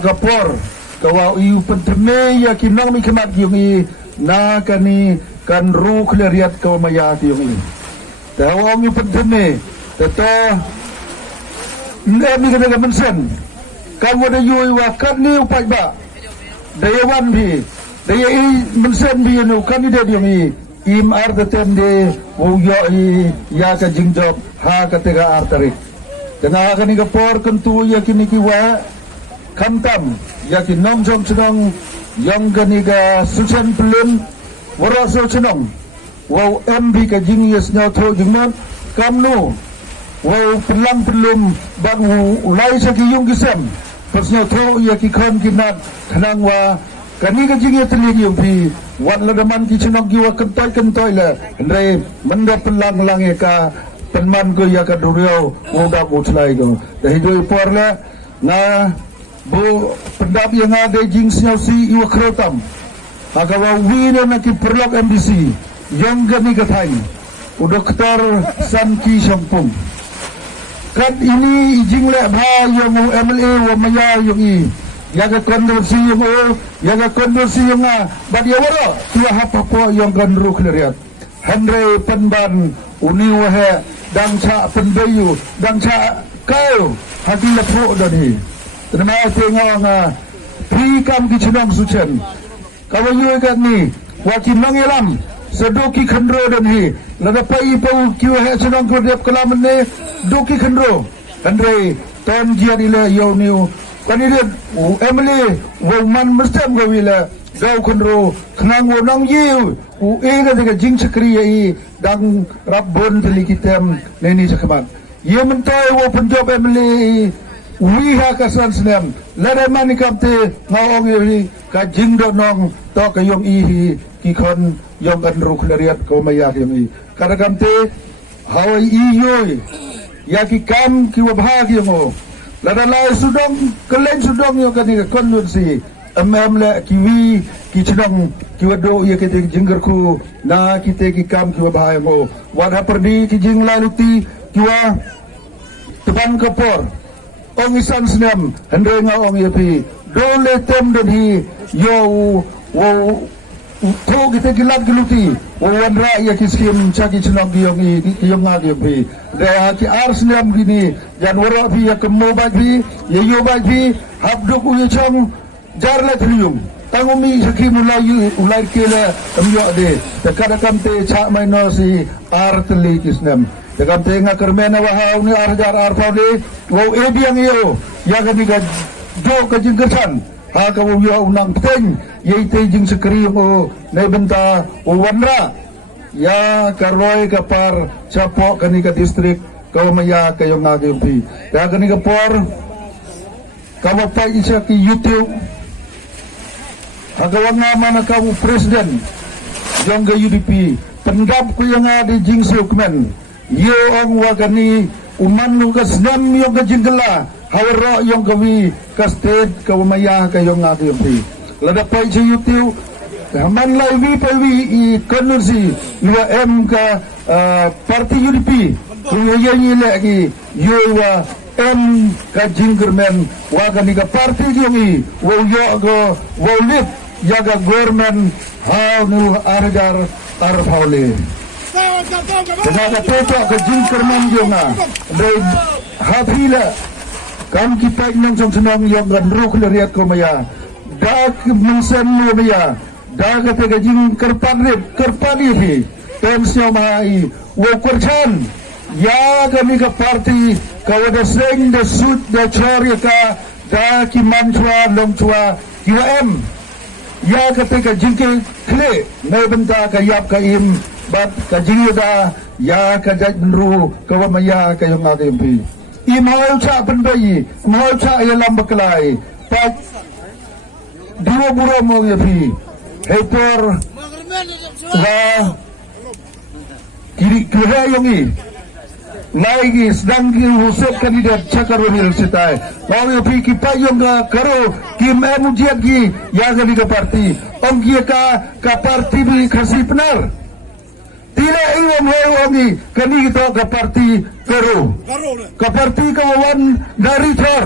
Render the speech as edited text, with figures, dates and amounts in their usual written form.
Kapor kawa iu pentreme ya kinong mi kemat yung i na kani kan ru kleriat kawa maya yung i tawang iu pentreme tato mi kena mensen kamu ada yui wakat ni upai ba daya wan bi daya i mensen bi nu kandidat yung i im ardatem de uyo i ya ka jingjob ha katega artarik dengan kani Kapor kentu ya kini kiwa kamtam yakin nom jom cenong yang ganiga susan pelun waraso cenong wow MB ka jingias nyautro jengmon kamnu wow pelang pelum bang ulai saki yung gisam pas nyautro yakikon kinat kanang wa kani ka jingias teling yung pi wan ladaman ki cenong kiwa kentoy la hendai menda pelang lange ka penman ko ya ka durio udah mutlai ko dahidoi porla na bu pendap yang ada jingsnya si iwa kerotam agawa wina naki perlok MDC yang gani gatai Dr. Sanki Sampung kan ini jing lek ba yang MLA wa maya yung i yaga konversi yung o yaga konversi yung badia waro tua hapa po yung ganru kleriat handre penban uniwa he dangsa penbayu dangsa kau hati lepo dani terima tengok pikam ki cenong sucen kawa yu kat ni waki mangilam sedoki khandro dan hi lada pai pau ki he cenong ko dep kalam ne doki khandro andre ton jian ile yo niu kandidat emily wo man mestem go wila gau khandro khnang wo nong yiu u ega de jing chakri ai dang rabbon teli kitem neni sakman ye mentai wo penjob emily wiha kasan senam lada mani kapte ngawong yuri ka jingdo nong to ka yong ihi ki kon yong kan ru kleriat ko mayak yong i kada kamte hawai iyoy ya ki kam ki wabha ki yong lada lai sudong kelen sudong yo kan ni kon lun si amle ki wi ki chnong ki wado ye kete jingger ku na kite ki kam ki wabha yong wada perdi ki jing laluti ki wa teban Kapor ong isan senam hendai ngawong yapi dole tem dan hi yo wo to kita gilat geluti wo wandra ya kiskim chaki chenong giong i giong nga yapi da ki ar senam gini jan waro pi ya kemo baji ye yo baji habduk u chong jarla trium tangumi sakim ulai kele amyo de kada kamte cha mai no si ar tli kisnam Dekam tengah kermena wahau ni arjar arfau wo ediang yo ya kami ka do ka jingkersan ha ka wo yo unang teng ye te jing sekri mo nei benta wanra ya karloi ka par chapo kani ka distrik ka maya ka yo ngagi pi ya kani ka por ka mo pa isa ki YouTube agawan nga mana ka presiden yang ga UDP pendap ku yang ada jing sukmen yo ang wagani uman nu kasnam yung kajingla hawro yung kawi kasted kawamaya kayong ngati yung pi lada pa sa YouTube haman live pa wi i konursi iwa M ka parti UDP kuya yan lagi yo wa M ka jinggermen wagani ka parti yung i wo yo go wo lip yaga government how nu argar arfaule Kenapa petok ke jingkerman jonga dari hafila kam kita inang senang yang gandru kleriat ko maya dak mensen lo maya dak ke jingker kerpani hi tensio mai wo kurchan ya kami ke parti kawada seng de sud de chori ka da ki manchwa longchwa kiwam ya ke jingke kle mai benta ka yap ka im bat kajing da ya kajat benru kawamaya kayong aking pi imahal sa penbayi mahal sa ayalam baklay pat duro buro mo yapi hepor wa kiri kira yung i lagi sedang husuk kandidat Cakarwil sitai mau yapi kipayong karo kim emujiat ki ya kali ka parti ong ka parti bi kasih benar tidak iwam hewangi kani kita ke parti keru ke parti kawan dari tor